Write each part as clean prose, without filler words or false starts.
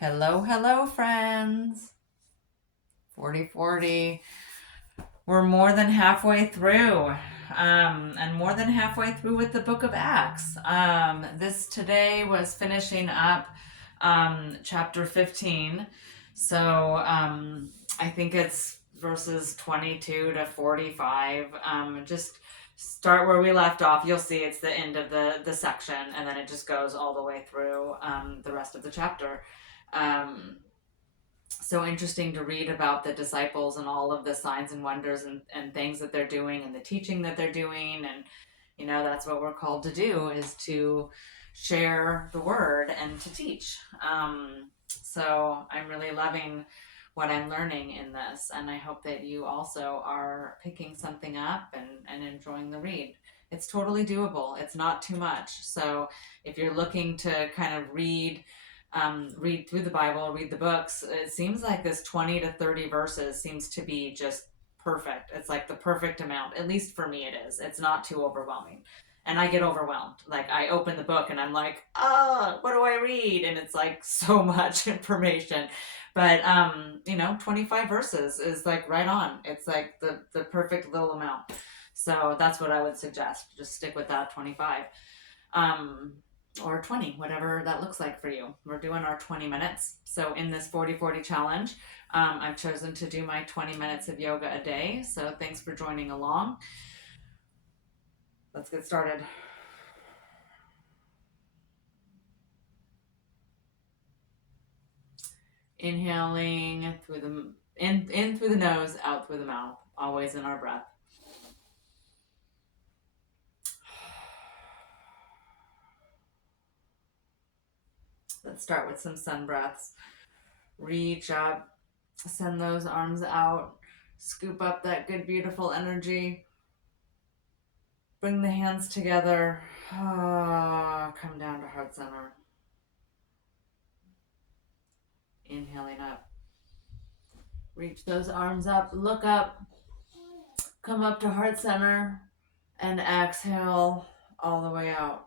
Hello, hello, friends. 4040. We're more than halfway through, and more than halfway through with the book of Acts. This today was finishing up chapter 15. So I think it's verses 22 to 45. Just start where we left off. You'll see it's the end of the section, and then it just goes all the way through the rest of the chapter. So interesting to read about the disciples and all of the signs and wonders and things that they're doing and the teaching that they're doing. And, that's what we're called to do, is to share the word and to teach. So I'm really loving what I'm learning in this. And I hope that you also are picking something up and enjoying the read. It's totally doable. It's not too much. So if you're looking to kind of read through the Bible, read the books, it seems like this 20 to 30 verses seems to be just perfect. It's like the perfect amount. At least for me, it is. It's not too overwhelming. And I get overwhelmed. Like, I open the book and I'm like, what do I read? And it's like so much information. But 25 verses is like right on. It's like the perfect little amount. So that's what I would suggest. Just stick with that 25. Or 20, whatever that looks like for you. We're doing our 20 minutes. So in this 40-40 challenge, I've chosen to do my 20 minutes of yoga a day. So thanks for joining along. Let's get started. Inhaling through the in through the nose, out through the mouth, always in our breath. Let's start with some sun breaths. Reach up, send those arms out, scoop up that good, beautiful energy. Bring the hands together. Come down to heart center. Inhaling up. Reach those arms up. Look up. Come up to heart center. And exhale all the way out.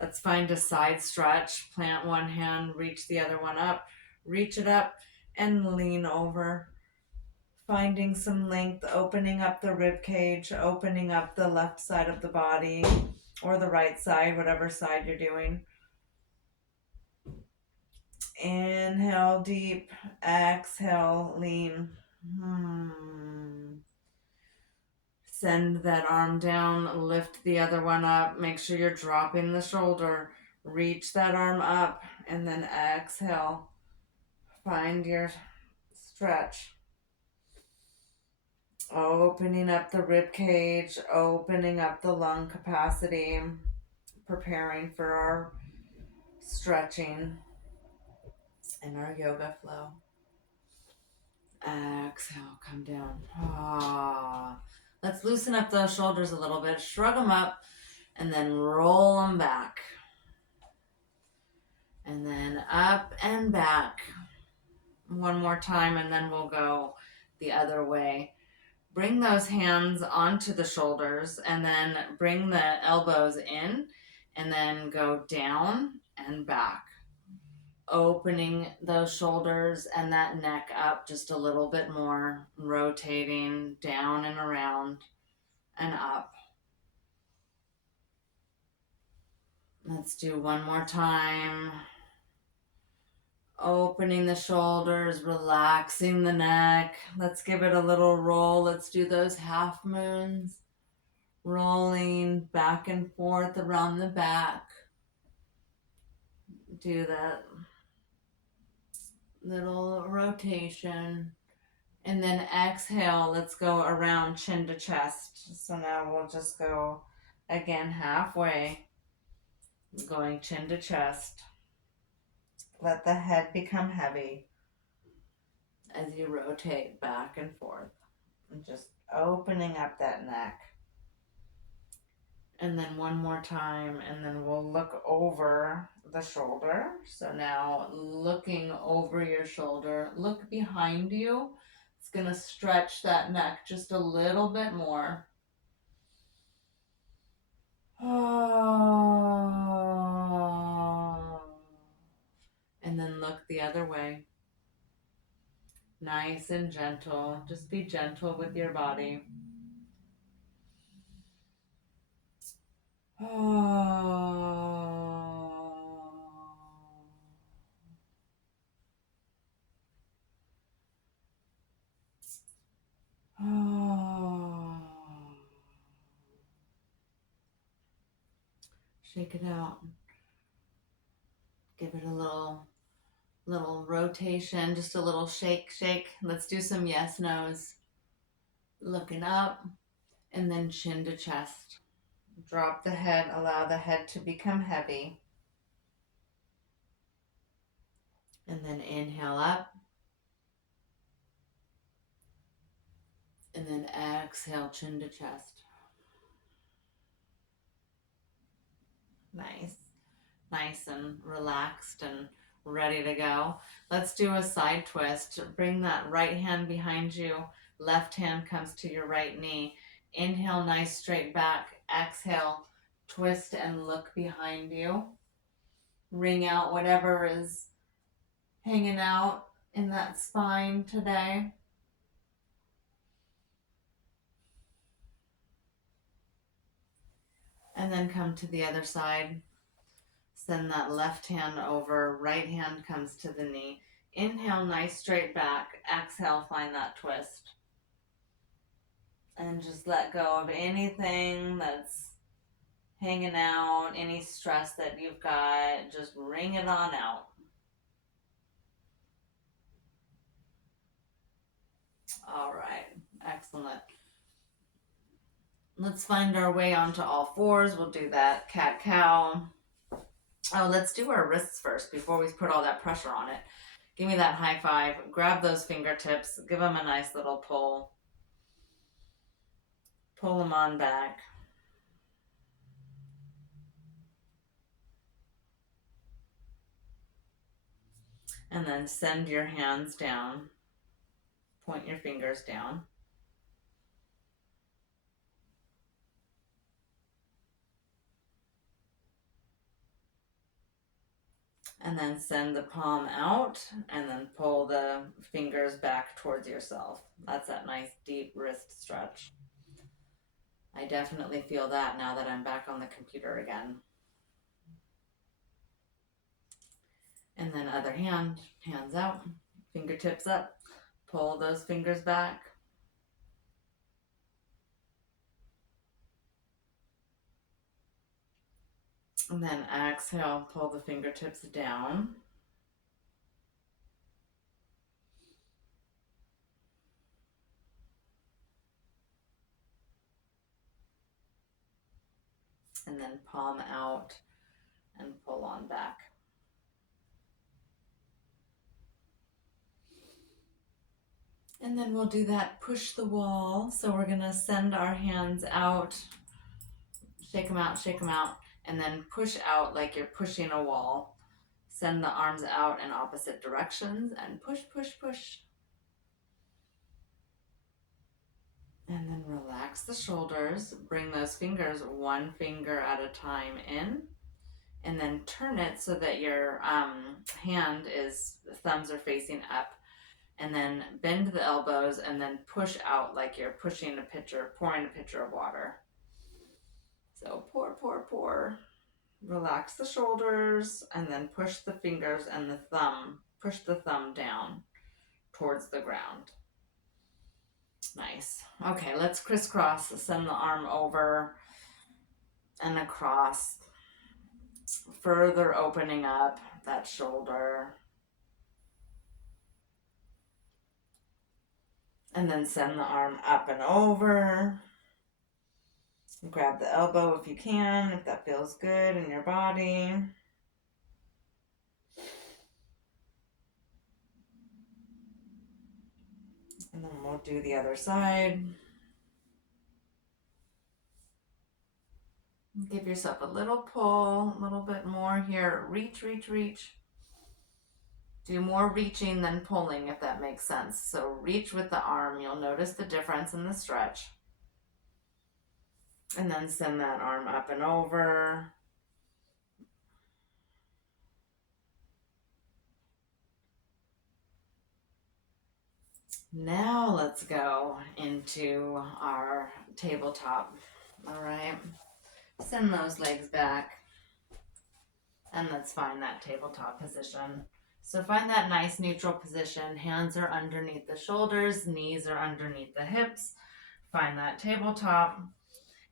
Let's find a side stretch. Plant one hand, reach the other one up. Reach it up and lean over. Finding some length, opening up the rib cage, opening up the left side of the body or the right side, whatever side you're doing. Inhale deep, exhale, lean. Send that arm down, lift the other one up. Make sure you're dropping the shoulder. Reach that arm up and then exhale. Find your stretch. Opening up the rib cage, opening up the lung capacity, preparing for our stretching and our yoga flow. Exhale, come down. Let's loosen up those shoulders a little bit, shrug them up, and then roll them back. And then up and back. One more time, and then we'll go the other way. Bring those hands onto the shoulders and then bring the elbows in and then go down and back. Opening those shoulders and that neck up just a little bit more, rotating down and around and up. Let's do one more time. Opening the shoulders, relaxing the neck. Let's give it a little roll. Let's do those half moons. Rolling back and forth around the back. Do that little rotation. And then exhale, let's go around chin to chest. So now we'll just go again halfway, going chin to chest. Let the head become heavy as you rotate back and forth. And just opening up that neck. And then one more time, and then we'll look over the shoulder. So now looking over your shoulder, look behind you. It's going to stretch that neck just a little bit more. Nice and gentle. Just be gentle with your body. Shake it out. Give it a little rotation, just a little shake, shake. Let's do some yes nos. Looking up, and then chin to chest. Drop the head, allow the head to become heavy. And then inhale up. And then exhale, chin to chest. Nice. Nice and relaxed and ready to go. Let's do a side twist. Bring that right hand behind you. Left hand comes to your right knee. Inhale, nice straight back. Exhale, twist and look behind you. Wring out whatever is hanging out in that spine today. And then come to the other side. Send that left hand over, right hand comes to the knee. Inhale, nice straight back. Exhale, find that twist. And just let go of anything that's hanging out, any stress that you've got. Just wring it on out. All right, excellent. Let's find our way onto all fours. We'll do that cat-cow. Oh, let's do our wrists first before we put all that pressure on it. Give me that high five. Grab those fingertips. Give them a nice little pull. Pull them on back. And then send your hands down. Point your fingers down. And then send the palm out and then pull the fingers back towards yourself. That's that nice deep wrist stretch. I definitely feel that now that I'm back on the computer again. And then other hand, hands out, fingertips up, pull those fingers back. And then exhale, pull the fingertips down. And then palm out and pull on back. And then we'll do that push the wall. So we're gonna send our hands out, shake them out, and then push out like you're pushing a wall. Send the arms out in opposite directions and push, push, push. And then relax the shoulders. Bring those fingers one finger at a time in. And then turn it so that your hand is, the thumbs are facing up. And then bend the elbows and then push out like you're pushing a pitcher, pouring a pitcher of water. So pour, pour, pour. Relax the shoulders and then push the fingers and the thumb, push the thumb down towards the ground. Nice. Okay, let's crisscross. Send the arm over and across, further opening up that shoulder. And then send the arm up and over. Grab the elbow if you can, if that feels good in your body. And then we'll do the other side. Give yourself a little pull, a little bit more here. Reach, reach, reach. Do more reaching than pulling, if that makes sense. So reach with the arm. You'll notice the difference in the stretch. And then send that arm up and over. Now let's go into our tabletop. All right. Send those legs back. And let's find that tabletop position. So find that nice neutral position. Hands are underneath the shoulders, knees are underneath the hips. Find that tabletop.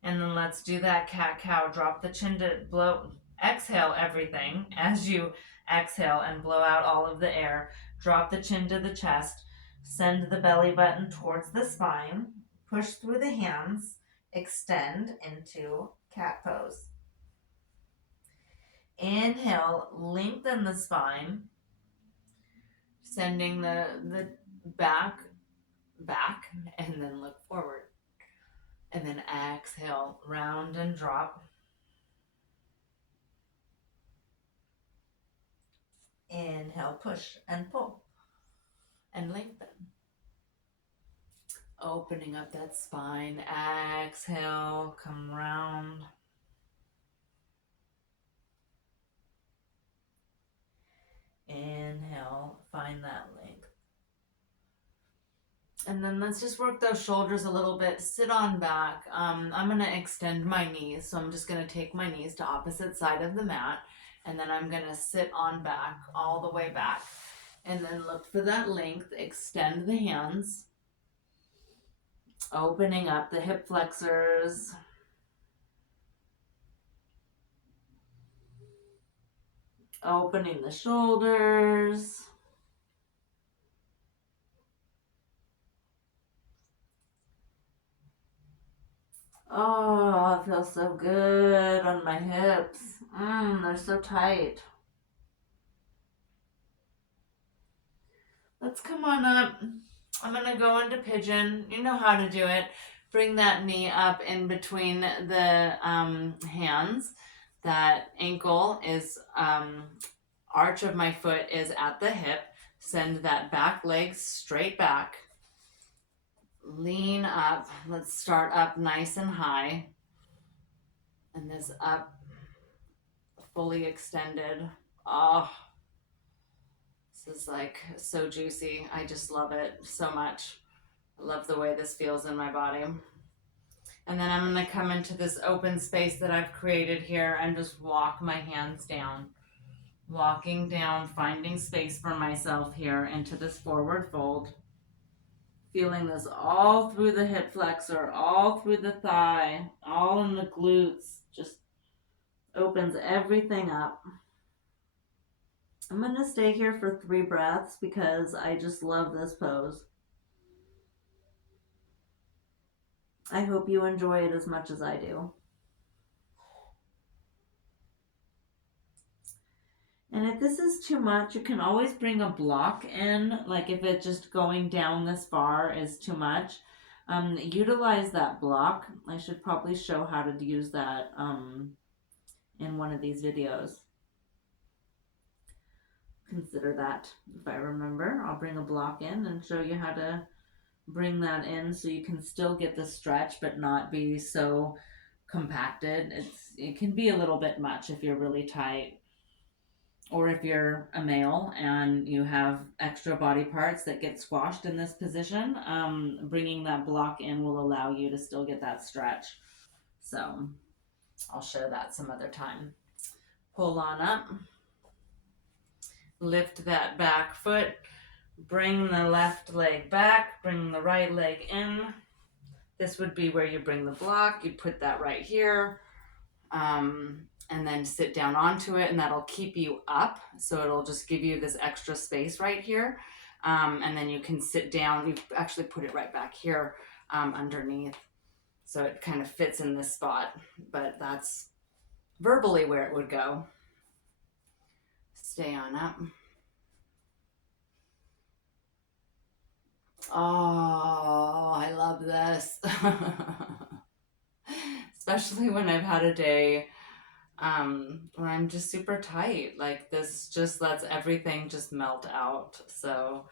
And then let's do that cat cow. Drop the chin to blow. Exhale everything. As you exhale and blow out all of the air, drop the chin to the chest. Send the belly button towards the spine. Push through the hands. Extend into cat pose. Inhale, lengthen the spine, sending the back, and then look forward. And then exhale, round and drop. Inhale, push and pull and lengthen. Opening up that spine. Exhale, come round. Inhale, find that length. And then let's just work those shoulders a little bit. Sit on back. I'm going to extend my knees. So I'm just going to take my knees to opposite side of the mat. And then I'm going to sit on back all the way back. And then look for that length. Extend the hands. Opening up the hip flexors. Opening the shoulders. Oh, it feels so good on my hips. They're so tight. Let's come on up. I'm going to go into pigeon. You know how to do it. Bring that knee up in between the hands. That ankle is, arch of my foot is at the hip. Send that back leg straight back. Lean up. Let's start up nice and high. And this up, fully extended. Oh, this is like so juicy. I just love it so much. I love the way this feels in my body. And then I'm going to come into this open space that I've created here and just walk my hands down. Walking down, finding space for myself here into this forward fold. Feeling this all through the hip flexor, all through the thigh, all in the glutes. Just opens everything up. I'm going to stay here for 3 breaths because I just love this pose. I hope you enjoy it as much as I do. And if this is too much, you can always bring a block in. Like if it just going down this far is too much, utilize that block. I should probably show how to use that in one of these videos. Consider that if I remember. I'll bring a block in and show you how to bring that in so you can still get the stretch but not be so compacted. It can be a little bit much if you're really tight, or if you're a male and you have extra body parts that get squashed in this position. Bringing that block in will allow you to still get that stretch. So I'll show that some other time. Pull on up, lift that back foot, bring the left leg back, bring the right leg in. This would be where you bring the block. You put that right here, and then sit down onto it, and that'll keep you up. So it'll just give you this extra space right here. And then you can sit down. You actually put it right back here underneath. So it kind of fits in this spot, but that's verbally where it would go. Stay on up. Oh, I love this. Especially when I've had a day where I'm just super tight. Like this just lets everything just melt out. So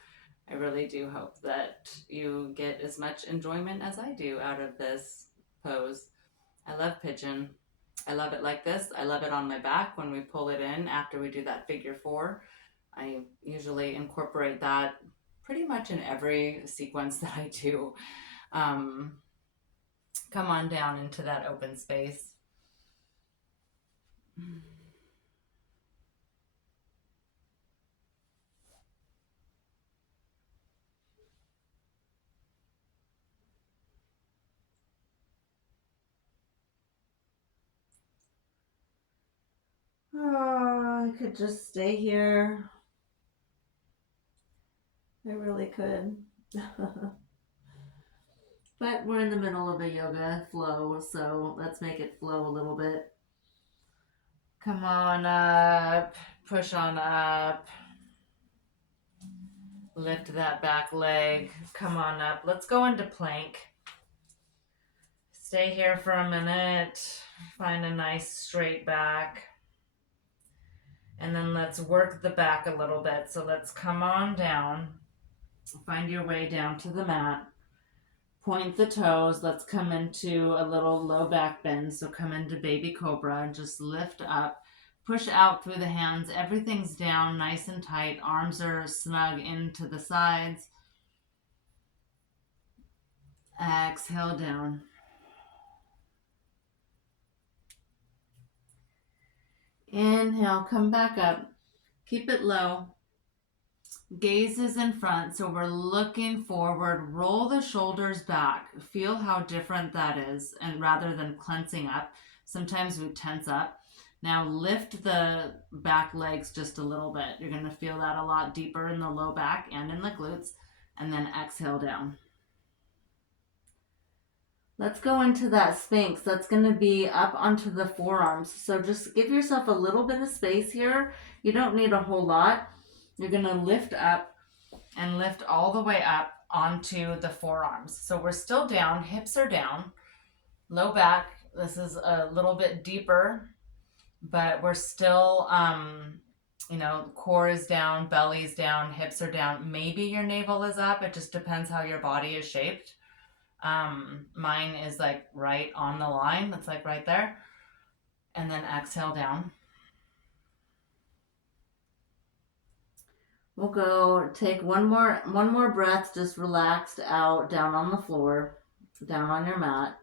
I really do hope that you get as much enjoyment as I do out of this pose. I love pigeon. I love it like this. I love it on my back when we pull it in after we do that figure 4. I usually incorporate that pretty much in every sequence that I do. Um, come on down into that open space. Oh, I could just stay here. I really could. But we're in the middle of a yoga flow, so let's make it flow a little bit. Come on up, push on up. Lift that back leg. Come on up. Let's go into plank. Stay here for a minute. Find a nice straight back. And then let's work the back a little bit. So let's come on down. Find your way down to the mat. Point the toes. Let's come into a little low back bend. So come into baby cobra and just lift up. Push out through the hands. Everything's down nice and tight. Arms are snug into the sides. Exhale down. Inhale, come back up. Keep it low. Gaze is in front, so we're looking forward. Roll the shoulders back. Feel how different that is, and rather than clencing up, sometimes we tense up. Now lift the back legs just a little bit. You're going to feel that a lot deeper in the low back and in the glutes, and then exhale down. Let's go into that Sphinx. That's going to be up onto the forearms. So just give yourself a little bit of space here. You don't need a whole lot. You're going to lift up and lift all the way up onto the forearms. So we're still down, hips are down, low back. This is a little bit deeper, but we're still, core is down, belly's down, hips are down. Maybe your navel is up. It just depends how your body is shaped. Mine is like right on the line. It's like right there. And then exhale down. We'll go take one more breath, just relaxed out, down on the floor, down on your mat.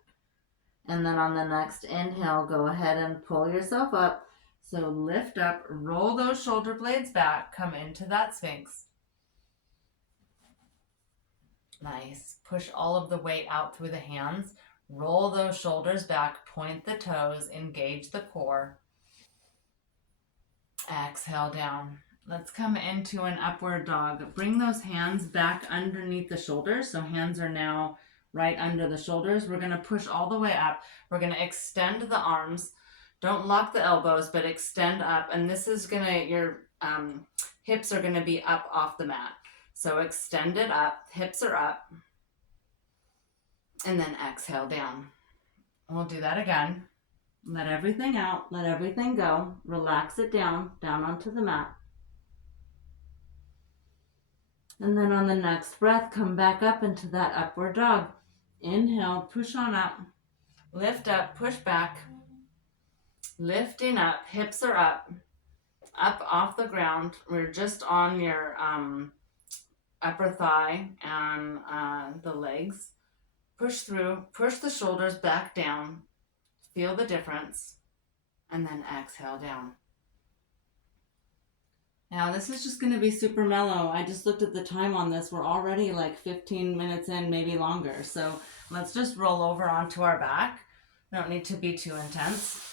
And then on the next inhale, go ahead and pull yourself up. So lift up, roll those shoulder blades back, come into that Sphinx. Nice. Push all of the weight out through the hands. Roll those shoulders back, point the toes, engage the core. Exhale down. Let's come into an upward dog. Bring those hands back underneath the shoulders. So hands are now right under the shoulders. We're going to push all the way up. We're going to extend the arms. Don't lock the elbows, but extend up. And this is going to, your hips are going to be up off the mat. So extend it up, hips are up, and then exhale down. We'll do that again. Let everything out, let everything go. Relax it down onto the mat. And then on the next breath, come back up into that upward dog. Inhale, push on up, lift up, push back, lifting up, hips are up off the ground. We're just on your upper thigh and the legs. Push through, push the shoulders back down, feel the difference, and then exhale down. Now this is just going to be super mellow. I just looked at the time on this. We're already like 15 minutes in, maybe longer. So let's just roll over onto our back. Don't need to be too intense.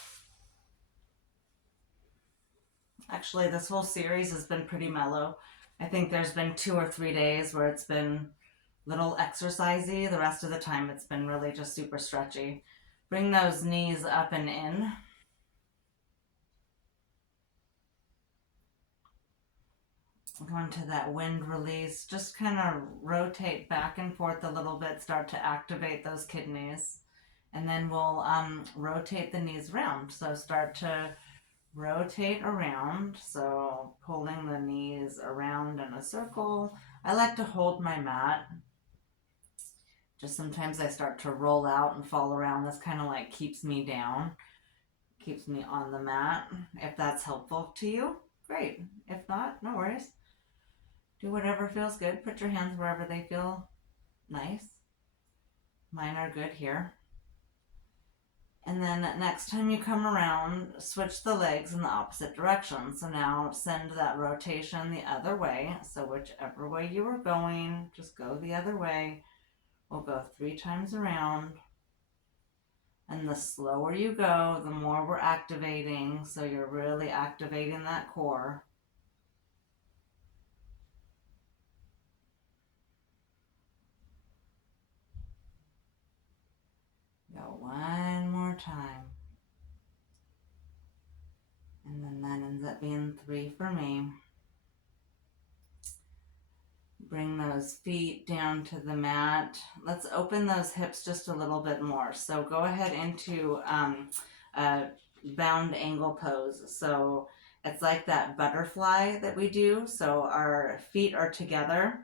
Actually, this whole series has been pretty mellow. I think there's been 2 or 3 days where it's been little exercisey. The rest of the time it's been really just super stretchy. Bring those knees up and in. Go into that wind release. Just kind of rotate back and forth a little bit. Start to activate those kidneys. And then we'll rotate the knees around. So start to rotate around. So pulling the knees around in a circle. I like to hold my mat. Just sometimes I start to roll out and fall around. This kind of like keeps me down. Keeps me on the mat. If that's helpful to you, great. If not, no worries. Do whatever feels good. Put your hands wherever they feel nice. Mine are good here. And then next time you come around, switch the legs in the opposite direction. So now send that rotation the other way. So whichever way you were going, just go the other way. We'll go 3 times around. And the slower you go, the more we're activating. So you're really activating that core. Go one more time. And then that ends up being 3 for me. Bring those feet down to the mat. Let's open those hips just a little bit more. So go ahead into a bound angle pose. So it's like that butterfly that we do. So our feet are together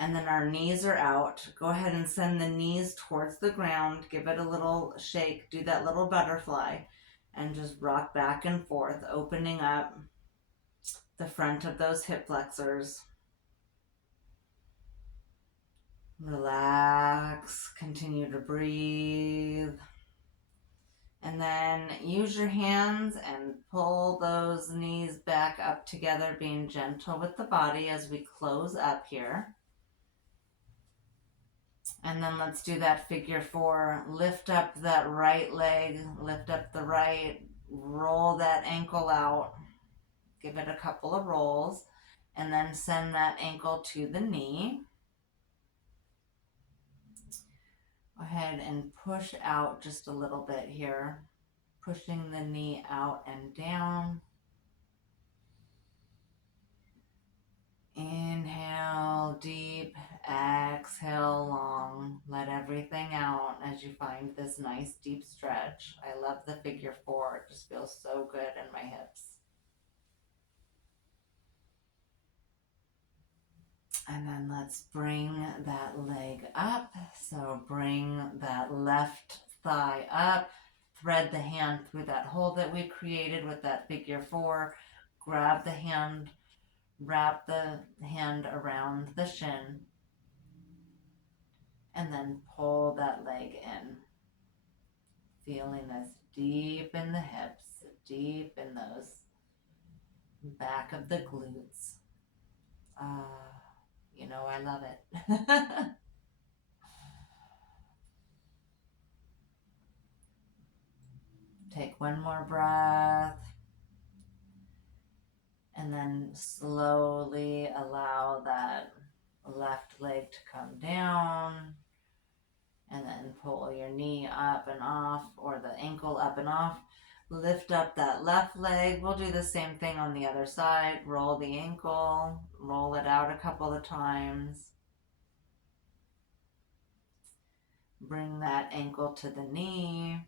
and then our knees are out. Go ahead and send the knees towards the ground. Give it a little shake. Do that little butterfly and just rock back and forth, opening up the front of those hip flexors. Relax, continue to breathe. And then use your hands and pull those knees back up together, being gentle with the body as we close up here. And then let's do that figure 4. Lift up that right leg, lift up the right, roll that ankle out. Give it a couple of rolls. And then send that ankle to the knee. Go ahead and push out just a little bit here. Pushing the knee out and down. Inhale deep, exhale long. Let everything out as you find this nice deep stretch. I love the figure 4. It just feels so good in my hips. And then let's bring that leg up. So bring that left thigh up. Thread the hand through that hole that we created with that figure 4. Grab the hand, wrap the hand around the shin, and then pull that leg in. Feeling this deep in the hips, deep in those back of the glutes. You know I love it. Take one more breath. And then slowly allow that left leg to come down. And then pull your knee up and off, or the ankle up and off. Lift up that left leg. We'll do the same thing on the other side. Roll the ankle, roll it out a couple of times. Bring that ankle to the knee.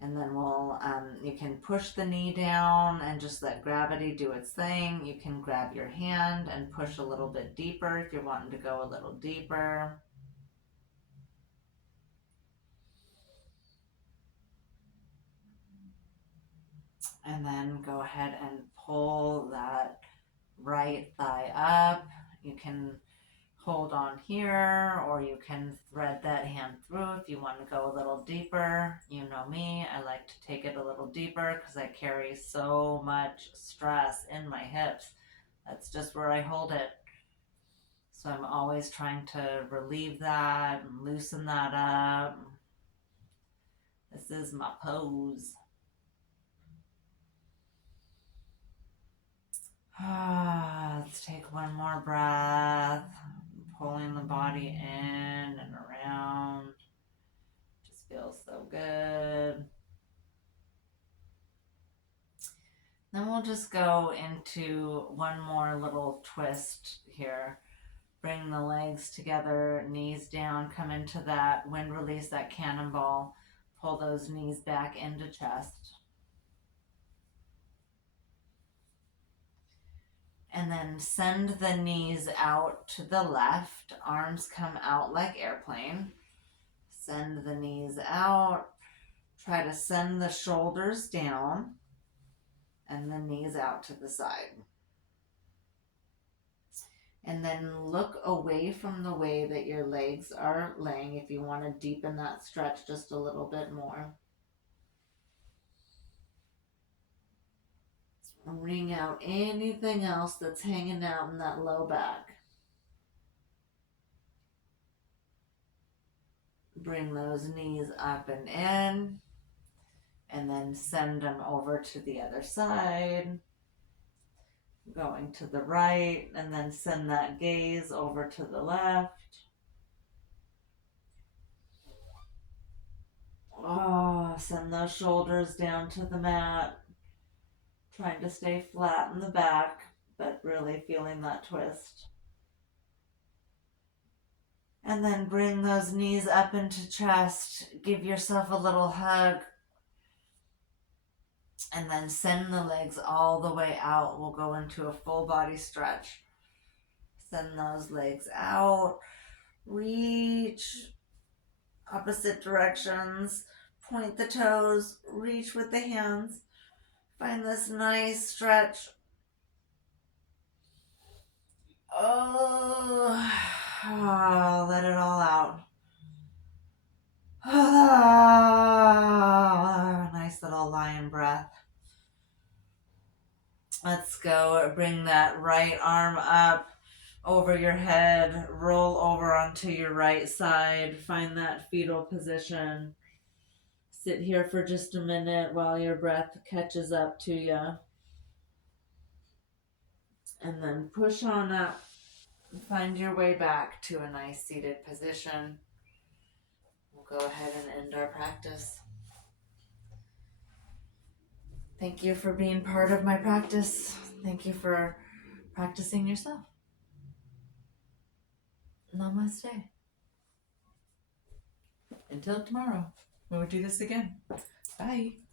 And then you can push the knee down and just let gravity do its thing. You can grab your hand and push a little bit deeper if you're wanting to go a little deeper. And then go ahead and pull that right thigh up. You can hold on here, or you can thread that hand through if you want to go a little deeper. You know me, I like to take it a little deeper because I carry so much stress in my hips. That's just where I hold it. So I'm always trying to relieve that and loosen that up. This is my pose. Let's take one more breath. Pulling the body in and around. Just feels so good. Then we'll just go into one more little twist here. Bring the legs together, knees down, come into that wind release, that cannonball. Pull those knees back into chest. And then send the knees out to the left. Arms come out like airplane. Send the knees out. Try to send the shoulders down and the knees out to the side. And then look away from the way that your legs are laying if you want to deepen that stretch just a little bit more. Wring out anything else that's hanging out in that low back. Bring those knees up and in, and then send them over to the other side. Going to the right, and then send that gaze over to the left. Oh, send those shoulders down to the mat. Trying to stay flat in the back, but really feeling that twist. And then bring those knees up into chest. Give yourself a little hug. And then send the legs all the way out. We'll go into a full body stretch. Send those legs out. Reach opposite directions. Point the toes. Reach with the hands. Find this nice stretch. Oh, let it all out. Oh, nice little lion breath. Let's go. Bring that right arm up over your head. Roll over onto your right side. Find that fetal position. Sit here for just a minute while your breath catches up to you. And then push on up. Find your way back to a nice seated position. We'll go ahead and end our practice. Thank you for being part of my practice. Thank you for practicing yourself. Namaste. Until tomorrow, when we do this again. Bye.